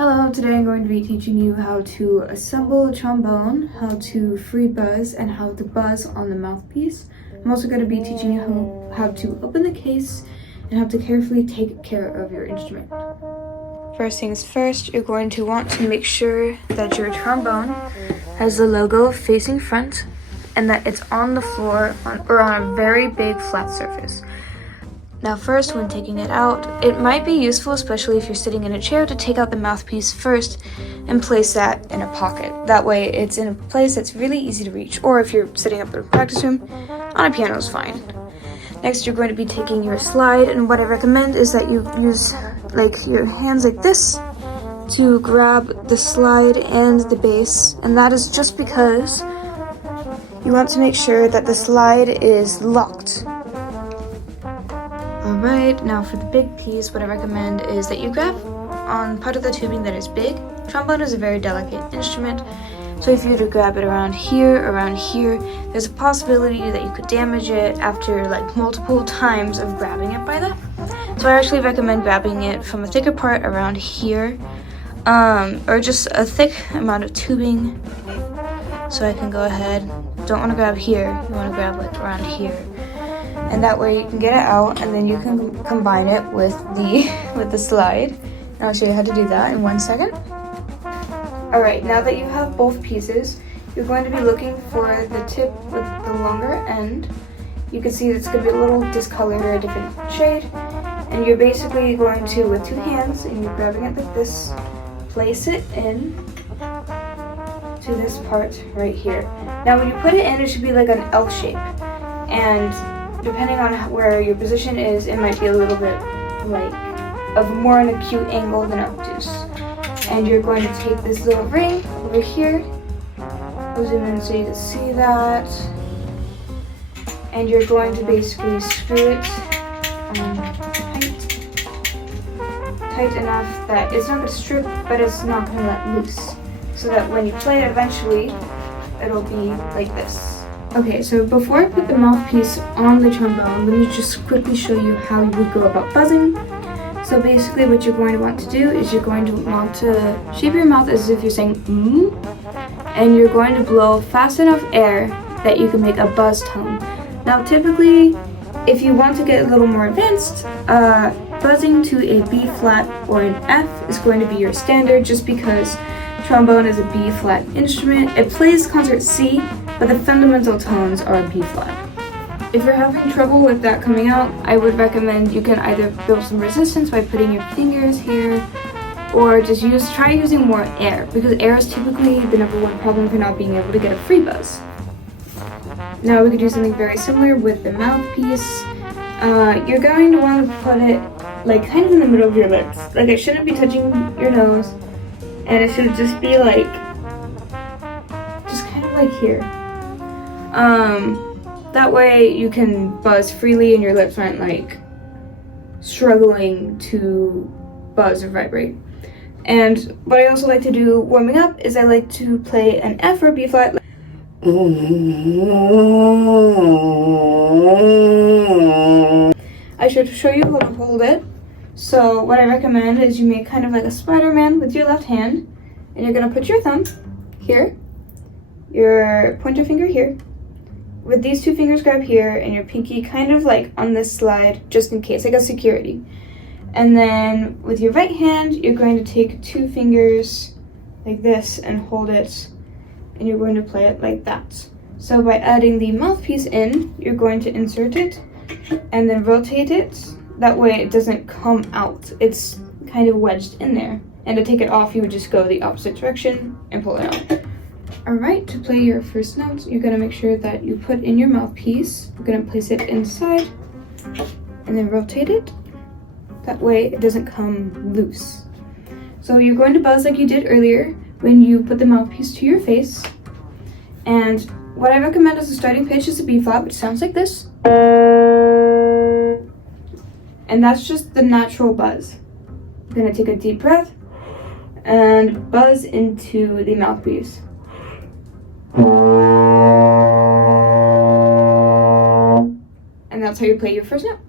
Hello, today I'm going to be teaching you how to assemble a trombone, how to free buzz, and how to buzz on the mouthpiece. I'm also going to be teaching you how to open the case and how to carefully take care of your instrument. First things first, you're going to want to make sure that your trombone has the logo facing front and that it's on the floor or on a very big flat surface. Now first, when taking it out, it might be useful, especially if you're sitting in a chair, to take out the mouthpiece first and place that in a pocket. That way it's in a place that's really easy to reach, or if you're sitting up in a practice room, on a piano is fine. Next, you're going to be taking your slide, and what I recommend is that you use your hands like this to grab the slide and the bass, and that is just because you want to make sure that the slide is locked. Alright, now for the big piece, what I recommend is that you grab on part of the tubing that is big. Trombone is a very delicate instrument, so if you were to grab it around here, there's a possibility that you could damage it after multiple times of grabbing it by that. So I actually recommend grabbing it from a thicker part around here, or just a thick amount of tubing. So I can go ahead, don't want to grab here, you want to grab around here. And that way you can get it out, and then you can combine it with the slide. And I'll show you how to do that in 1 second. Alright, now that you have both pieces, you're going to be looking for the tip with the longer end. You can see it's going to be a little discolored or a different shade. And you're basically going to, with two hands, and you're grabbing it like this, place it in to this part right here. Now when you put it in, it should be like an L shape. And depending on where your position is, it might be a little bit of more an acute angle than obtuse. And you're going to take this little ring over here, I'll zoom in so you can see that, and you're going to basically screw it tight enough that it's not going to strip, but it's not going to let loose, so that when you play it eventually, it'll be like this. Okay, so before I put the mouthpiece on the trombone, let me just quickly show you how you would go about buzzing. So basically what you're going to want to do is you're going to want to shape your mouth as if you're saying mm, and you're going to blow fast enough air that you can make a buzz tone. Now typically, if you want to get a little more advanced, buzzing to a B flat or an F is going to be your standard, just because trombone is a B flat instrument. It plays concert C, but the fundamental tones are B flat. If you're having trouble with that coming out, I would recommend you can either build some resistance by putting your fingers here, or just try using more air, because air is typically the #1 problem for not being able to get a free buzz. Now we could do something very similar with the mouthpiece. You're going to want to put it kind of in the middle of your lips. It shouldn't be touching your nose, and it should just be just kind of here. That way you can buzz freely and your lips aren't struggling to buzz or vibrate. And what I also like to do warming up is I like to play an F or a B flat. I should show you how to hold it. So what I recommend is you make kind of like a Spider-Man with your left hand, and you're gonna put your thumb here, your pointer finger here. With these two fingers, grab here, and your pinky kind of on this slide, just in case, like a security. And then with your right hand, you're going to take two fingers like this and hold it, and you're going to play it like that. So by adding the mouthpiece in, you're going to insert it and then rotate it. That way it doesn't come out. It's kind of wedged in there. And to take it off, you would just go the opposite direction and pull it out. Alright, to play your first notes, you're going to make sure that you put in your mouthpiece. You're going to place it inside and then rotate it. That way it doesn't come loose. So you're going to buzz like you did earlier when you put the mouthpiece to your face. And what I recommend as a starting pitch is a B flat, which sounds like this. And that's just the natural buzz. I'm going to take a deep breath and buzz into the mouthpiece. And that's how you play your first note.